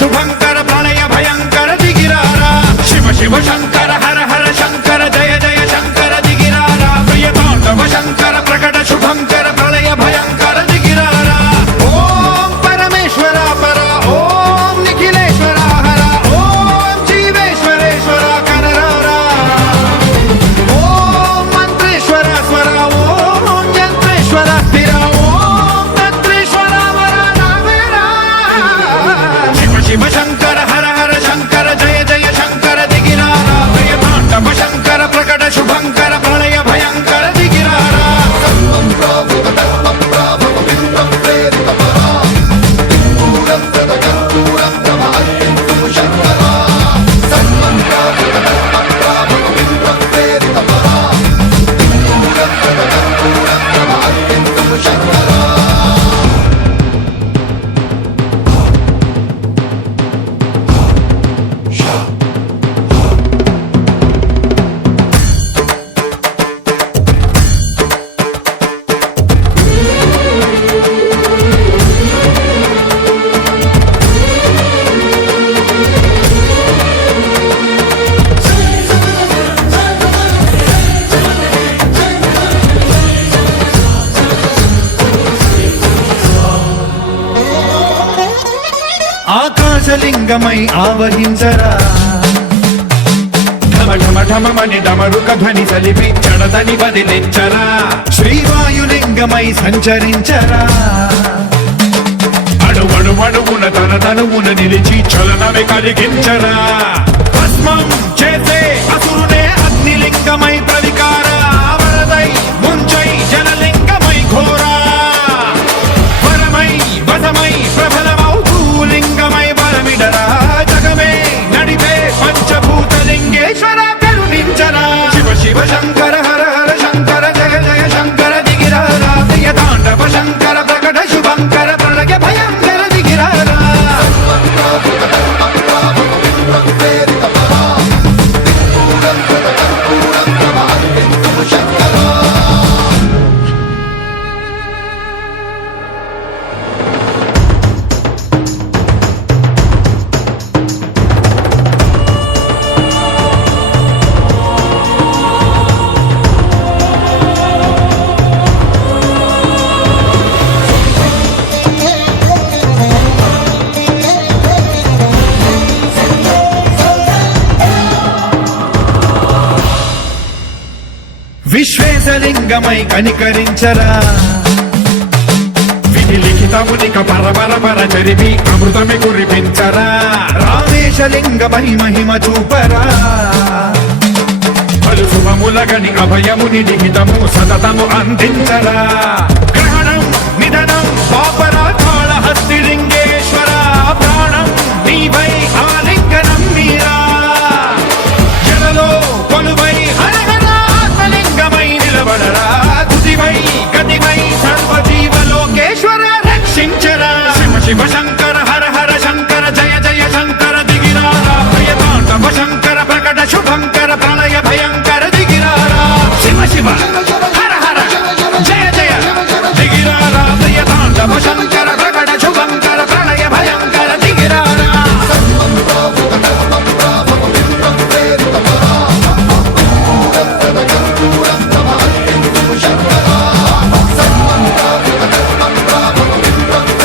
శుభంకర ప్రళయ భయంకర దిగిరారా శివ శివ శంకర హర హర శంకర జయ జయ శంకర దిగిరారా ప్రియ తాండవ శంకర ప్రకట శుభంకర ప్రళయ భయంకర దిగిరారా ఓం పరమేశ్వర పర ఓం నిఖిలేశ్వర హర ఓం జీవేశ్వరేశ్వర కనరారా ఓం మంత్రేశ్వర స్వర ఓం యంత్రేశ్వర స్థిర ఓం తంత్రేశ్వర వర నావేరా శివ శివ శంకర హర హర శంకర జయ జయ శంకర దిగిరారా ప్రియ తాండవ శంకర ప్రకట శుభంకర ప్రళయ భయంకర దిగిరారా ఆకాశలింగమై ఆవహించరా ఢమ ఢమ ఢమమని డమరుక ధ్వని సలిపి చడదని వదిలించరా శ్రీవాయులింగమై సంచరించరా అణువణువున తన తనువున నిలిచి చలనమే కలిగించరా భస్మం చేసే అసురునే అగ్నిలింగమై ప్రవికార వరదై ముంచై జలలింగమై ఘోరా వరమై వసమై ప్రబలమౌ భూలింగమై బలమిడరా జగమే నడిపే పంచభూతలింగేశ్వర కరుణించరా శివ శివ శంకర హర హర శంకర జయ జయ శంకర దిగిరారా ప్రియ తాండవ శంకర ప్రకట శుభంకర ప్రళయ భయంకర దిగిరారా విశ్వేశలింగమై కనికరించరా విధి లిఖితమునిక పరపర పర చరిపి అమృతమి కురిపించరా రామేశలింగమై మహిమ చూపరా పలు శుభములగని అభయముని లిఖితము సతతము అందించరా గ్రహ